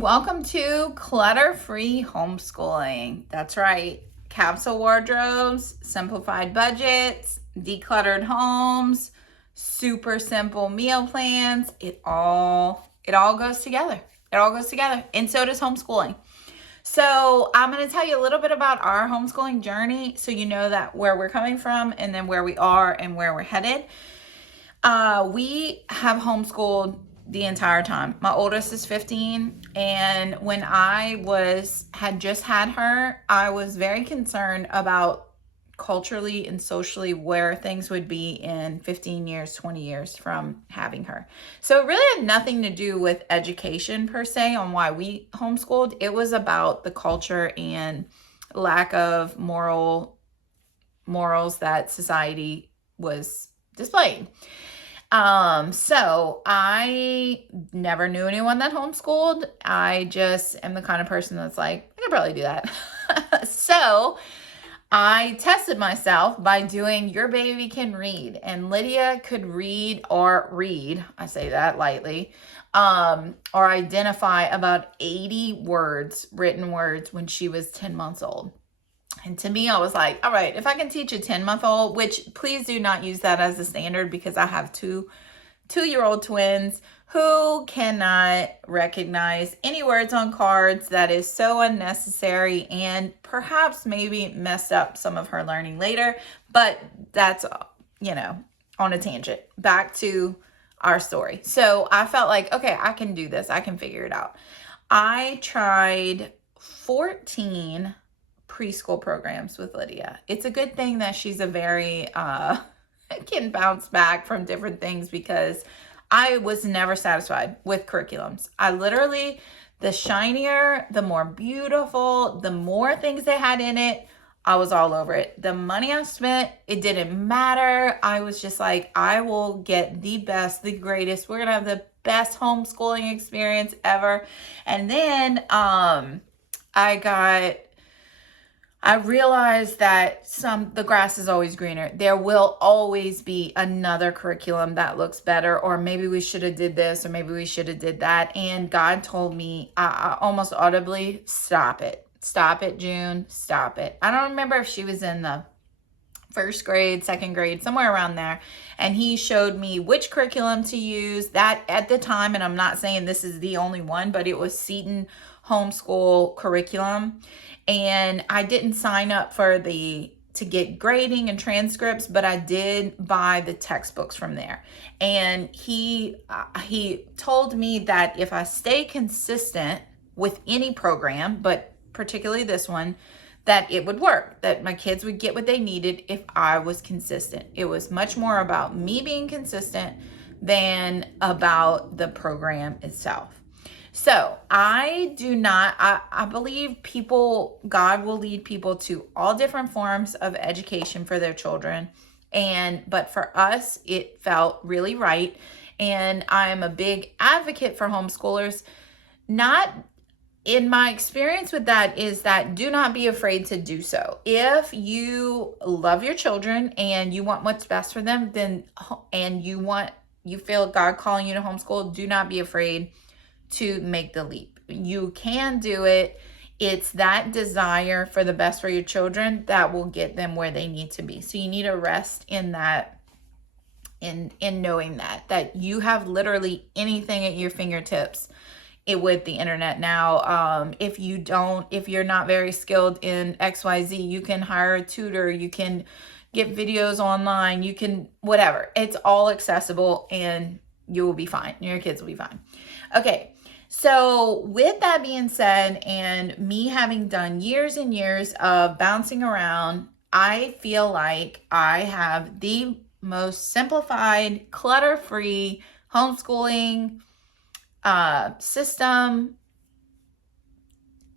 Welcome to Clutter-Free Homeschooling. That's right. Capsule wardrobes, simplified budgets, decluttered homes, super simple meal plans. It all goes together. It all goes together. And so does homeschooling. So I'm going to tell you a little bit about our homeschooling journey so you know that where we're coming from and then where we are and where we're headed. We have homeschooled the entire time. My oldest is 15, and when I had just had her, I was very concerned about culturally and socially where things would be in 15 years, 20 years from having her. So it really had nothing to do with education per se on why we homeschooled. It was about the culture and lack of morals that society was displaying. So I never knew anyone that homeschooled. I just am the kind of person that's like, I could probably do that. So I tested myself by doing Your Baby Can Read, and Lydia could read, I say that lightly, or identify about 80 written words when she was 10 months old. And to me, I was like, all right, if I can teach a 10-month-old, which please do not use that as a standard because I have two-year-old twins who cannot recognize any words on cards. That is so unnecessary and perhaps maybe messed up some of her learning later. But that's, on a tangent. Back to our story. So I felt like, okay, I can do this. I can figure it out. I tried 14 preschool programs with Lydia. It's a good thing that she's a very can bounce back from different things because I was never satisfied with curriculums. I literally, the shinier, the more beautiful, the more things they had in it, I was all over it. The money I spent, it didn't matter. I was just like, I will get the best, the greatest. We're gonna have the best homeschooling experience ever. And then I realized that the grass is always greener. There will always be another curriculum that looks better, or maybe we should have did this, or maybe we should have did that. And God told me, I almost audibly, stop it. Stop it, June. Stop it. I don't remember if she was in the first grade, second grade, somewhere around there. And he showed me which curriculum to use. That at the time, and I'm not saying this is the only one, but it was Seton homeschool curriculum. And I didn't sign up to get grading and transcripts, but I did buy the textbooks from there. And he told me that if I stay consistent with any program, but particularly this one, that it would work, that my kids would get what they needed if I was consistent. It was much more about me being consistent than about the program itself. So I believe God will lead people to all different forms of education for their children. But for us, it felt really right. And I'm a big advocate for homeschoolers. Not in my experience with that is that do not be afraid to do so. If you love your children and you want what's best for them, and you feel God calling you to homeschool, do not be afraid to make the leap. You can do it. It's that desire for the best for your children that will get them where they need to be. So you need to rest in that, in knowing that you have literally anything at your fingertips with the internet now. If you're not very skilled in XYZ, you can hire a tutor, you can get videos online, you can whatever. It's all accessible and you will be fine. Your kids will be fine. Okay. So with that being said, and me having done years and years of bouncing around, I feel like I have the most simplified, clutter-free homeschooling system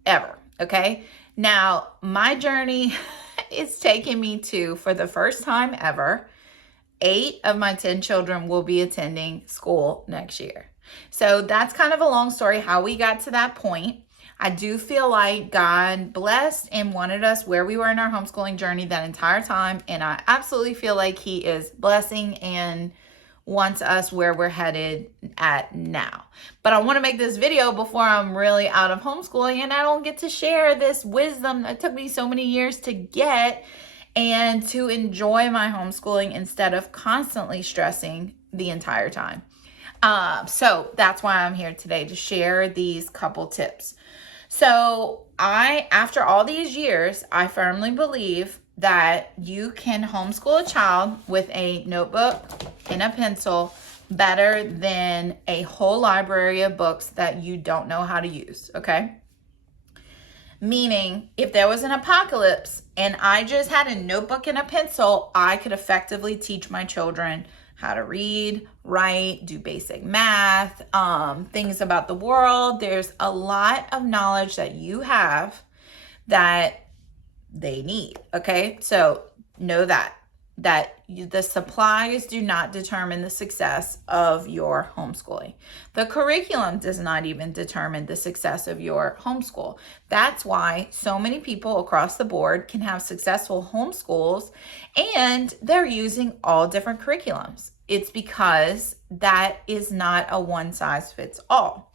ever. Okay. Now my journey is taking me to, for the first time ever, 8 of my 10 children will be attending school next year. So that's kind of a long story how we got to that point. I do feel like God blessed and wanted us where we were in our homeschooling journey that entire time. And I absolutely feel like he is blessing and wants us where we're headed at now. But I want to make this video before I'm really out of homeschooling and I don't get to share this wisdom that took me so many years to get, and to enjoy my homeschooling instead of constantly stressing the entire time. So that's why I'm here today, to share these couple tips. So after all these years, I firmly believe that you can homeschool a child with a notebook and a pencil better than a whole library of books that you don't know how to use, okay? Meaning, if there was an apocalypse and I just had a notebook and a pencil, I could effectively teach my children how to read, write, do basic math, things about the world. There's a lot of knowledge that you have that they need, okay? So know that the supplies do not determine the success of your homeschooling. The curriculum does not even determine the success of your homeschool. That's why so many people across the board can have successful homeschools and they're using all different curriculums. It's because that is not a one size fits all.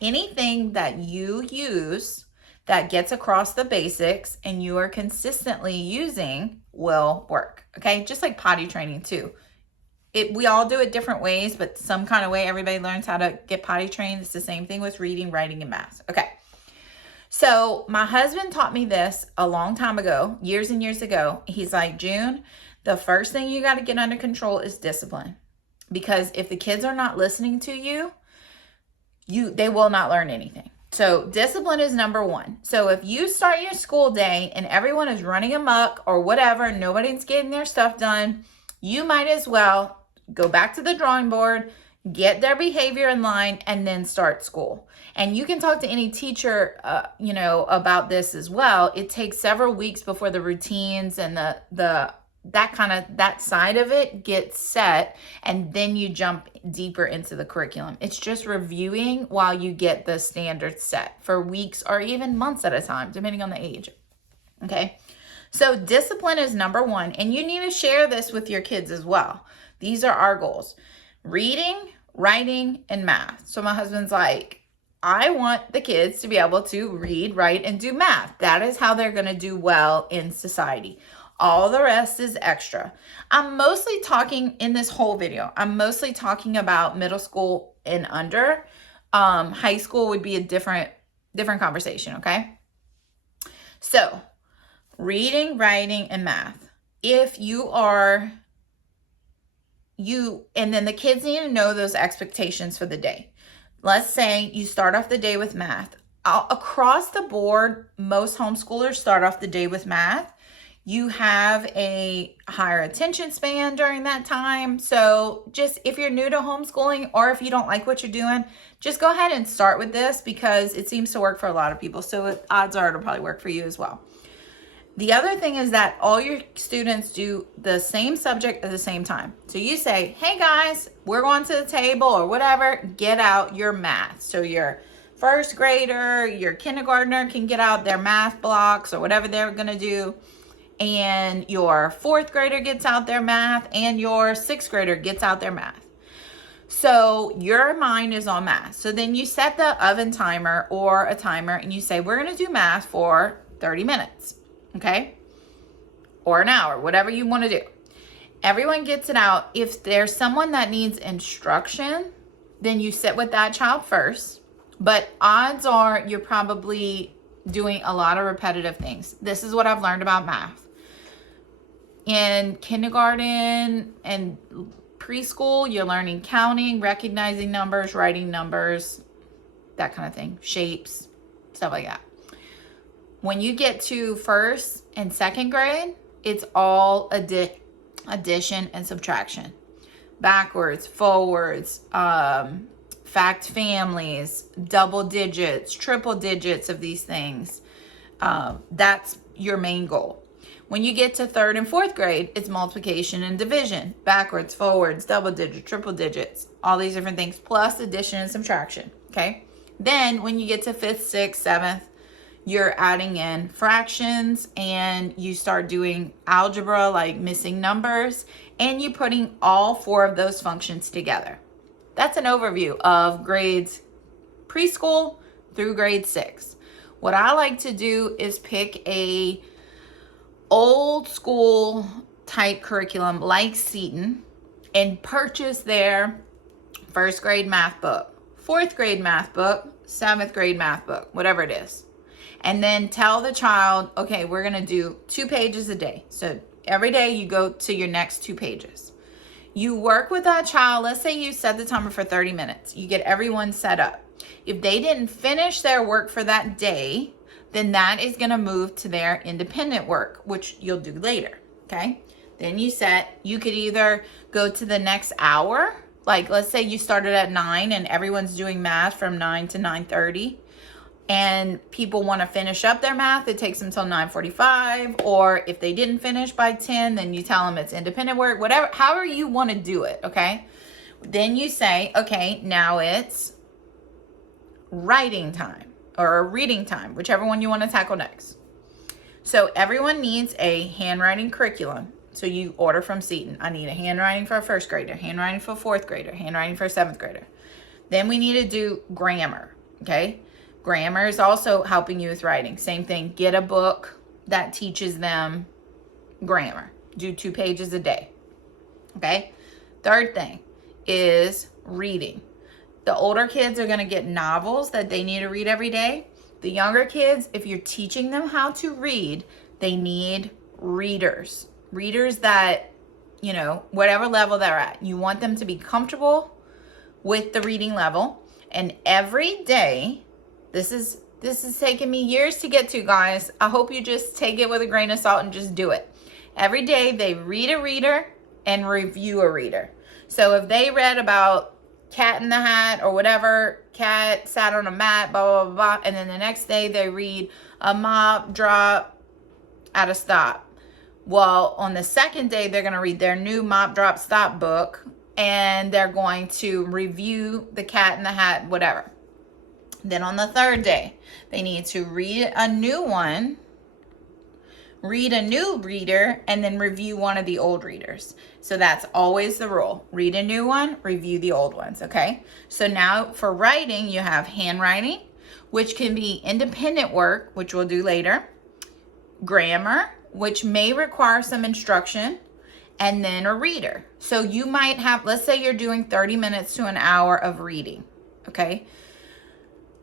Anything that you use that gets across the basics and you are consistently using will work, okay? Just like potty training too. We all do it different ways, but some kind of way everybody learns how to get potty trained. It's the same thing with reading, writing, and math. Okay. So my husband taught me this a long time ago, years and years ago. He's like, June, the first thing you got to get under control is discipline. Because if the kids are not listening to you, they will not learn anything. So discipline is number one. So if you start your school day and everyone is running amok or whatever, nobody's getting their stuff done, you might as well go back to the drawing board, get their behavior in line, and then start school. And you can talk to any teacher, about this as well. It takes several weeks before the routines and that side of it gets set, and then you jump deeper into the curriculum. It's just reviewing while you get the standards set for weeks or even months at a time, depending on the age. Okay. So discipline is number one, and you need to share this with your kids as well. These are our goals: reading, writing, and math. So my husband's like, I want the kids to be able to read, write, and do math. That is how they're going to do well in society. All the rest is extra. I'm mostly talking in this whole video, I'm mostly talking about middle school and under. High school would be a different conversation, okay? So, reading, writing, and math. If and then the kids need to know those expectations for the day. Let's say you start off the day with math. Across the board, most homeschoolers start off the day with math. You have a higher attention span during that time. So just if you're new to homeschooling or if you don't like what you're doing, just go ahead and start with this because it seems to work for a lot of people. So odds are it'll probably work for you as well. The other thing is that all your students do the same subject at the same time. So you say, hey guys, we're going to the table or whatever, get out your math. So your first grader, your kindergartner can get out their math blocks or whatever they're going to do. And your fourth grader gets out their math, and your sixth grader gets out their math. So your mind is on math. So then you set the oven timer or a timer and you say, we're going to do math for 30 minutes, okay? Or an hour, whatever you want to do. Everyone gets it out. If there's someone that needs instruction, then you sit with that child first. But odds are you're probably doing a lot of repetitive things. This is what I've learned about math. In kindergarten and preschool, you're learning counting, recognizing numbers, writing numbers, that kind of thing, shapes, stuff like that. When you get to first and second grade, it's all addition and subtraction. Backwards, forwards, fact families, double digits, triple digits of these things. That's your main goal. When you get to third and fourth grade, it's multiplication and division, backwards, forwards, double digits, triple digits, all these different things, plus addition and subtraction, okay? Then when you get to fifth, sixth, seventh, you're adding in fractions and you start doing algebra like missing numbers, and you're putting all 4 of those functions together. That's an overview of grades preschool through grade 6. What I like to do is pick a old school type curriculum like Seton and purchase their 1st grade math book, 4th grade math book, 7th grade math book, whatever it is. And then tell the child, okay, we're going to do 2 pages a day. So every day you go to your next 2 pages. You work with that child. Let's say you set the timer for 30 minutes. You get everyone set up. If they didn't finish their work for that day, then that is going to move to their independent work, which you'll do later, okay? Then you could either go to the next hour. Like, let's say you started at 9 and everyone's doing math from 9 to 9:30. And people want to finish up their math, it takes them till 9:45. Or if they didn't finish by 10, then you tell them it's independent work, whatever, however you want to do it, okay? Then you say, okay, now it's writing time or reading time, whichever one you want to tackle next. So everyone needs a handwriting curriculum. So you order from Seton. I need a handwriting for a 1st grader, handwriting for a 4th grader, handwriting for a 7th grader. Then we need to do grammar, okay? Grammar is also helping you with writing. Same thing, get a book that teaches them grammar. Do 2 pages a day, okay? 3rd thing is reading. The older kids are going to get novels that they need to read every day. The younger kids, if you're teaching them how to read, they need readers. Readers that, whatever level they're at. You want them to be comfortable with the reading level. And every day, this is taking me years to get to, guys. I hope you just take it with a grain of salt and just do it. Every day, they read a reader and review a reader. So if they read about Cat in the Hat or whatever, cat sat on a mat, blah, blah, blah, and then the next day they read a mop drop at a stop. Well, on the 2nd day, they're going to read their new mop drop stop book, and they're going to review the Cat in the Hat, whatever. Then on the 3rd day, they need to read a new one, read a new reader, and then review one of the old readers. So that's always the rule. Read a new one, review the old ones, okay? So now for writing, you have handwriting, which can be independent work, which we'll do later, grammar, which may require some instruction, and then a reader. So you might have, let's say you're doing 30 minutes to an hour of reading, okay?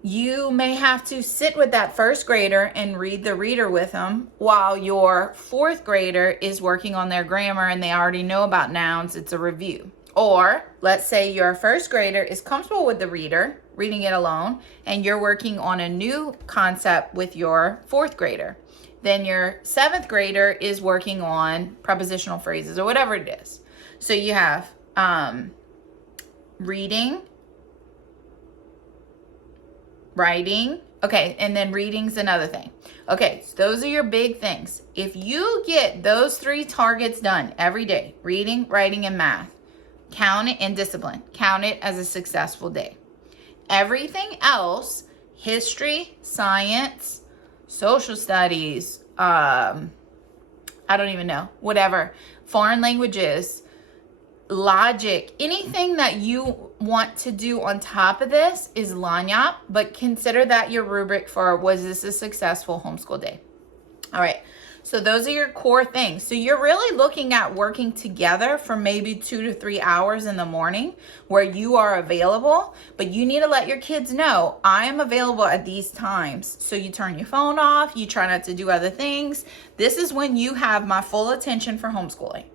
You may have to sit with that 1st grader and read the reader with them while your 4th grader is working on their grammar and they already know about nouns. It's a review. Or let's say your 1st grader is comfortable with the reader, reading it alone, and you're working on a new concept with your 4th grader. Then your 7th grader is working on prepositional phrases or whatever it is. So you have reading, writing, okay, and then reading's another thing. Okay, so those are your big things. If you get those 3 targets done every day, reading, writing, and math, count it, and discipline, count it as a successful day. Everything else, history, science, social studies, I don't even know, whatever, foreign languages, logic, anything that you want to do on top of this is lanyap, but consider that your rubric for was this a successful homeschool day. All right, so those are your core things. So you're really looking at working together for maybe 2 to 3 hours in the morning where you are available, but you need to let your kids know, I am available at these times. So you turn your phone off, you try not to do other things. This is when you have my full attention for homeschooling.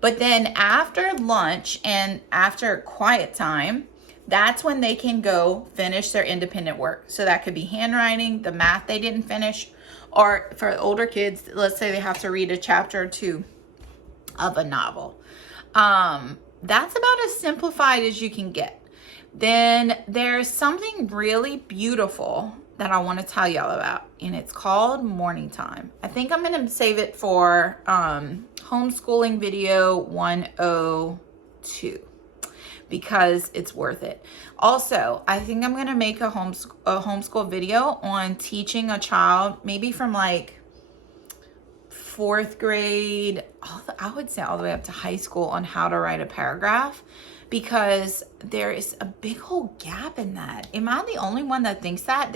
But then after lunch and after quiet time, that's when they can go finish their independent work. So that could be handwriting, the math they didn't finish, or for older kids, let's say they have to read a chapter or 2 of a novel. That's about as simplified as you can get. Then there's something really beautiful that I want to tell y'all about, and it's called morning time. I think I'm going to save it for homeschooling video 102, because it's worth it. Also, I think I'm gonna make a homeschool video on teaching a child, maybe from like 4th grade, I would say all the way up to high school, on how to write a paragraph, because there is a big old gap in that. Am I the only one that thinks that?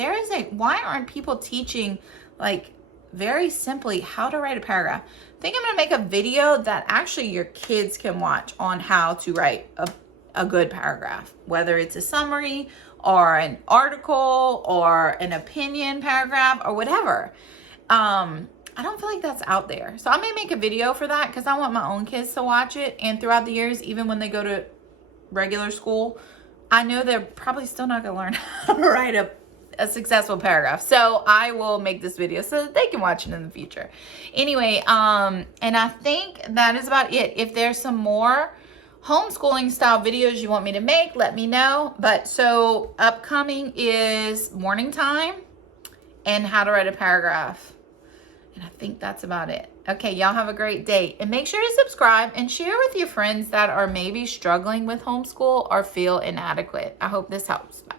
Why aren't people teaching like very simply how to write a paragraph? I think I'm gonna make a video that actually your kids can watch on how to write a good paragraph, whether it's a summary or an article or an opinion paragraph or whatever. I don't feel like that's out there. So I may make a video for that because I want my own kids to watch it. And throughout the years, even when they go to regular school, I know they're probably still not going to learn how to write a successful paragraph. So I will make this video so that they can watch it in the future. Anyway, and I think that is about it. If there's some more homeschooling style videos you want me to make, let me know. But so upcoming is morning time and how to write a paragraph. And I think that's about it. Okay, y'all have a great day. And make sure to subscribe and share with your friends that are maybe struggling with homeschool or feel inadequate. I hope this helps. Bye.